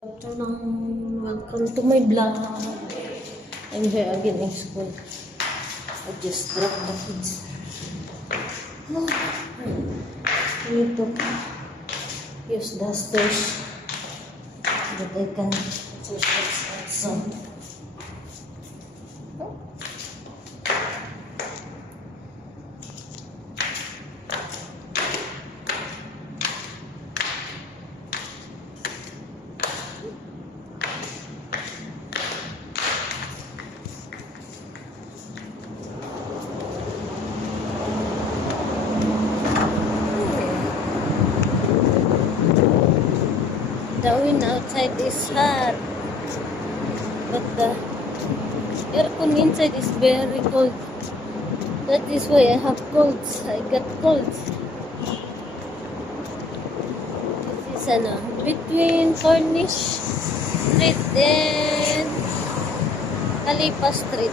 Afternoon, welcome to my vlog. I'm here again in school. I just dropped the kids. Oh, I need to use the stairs that I can exercise some. The wind outside is hot, but the aircon inside is very cold. That is why I have colds. I got colds. This is between Cornish Street and Kalipa Street.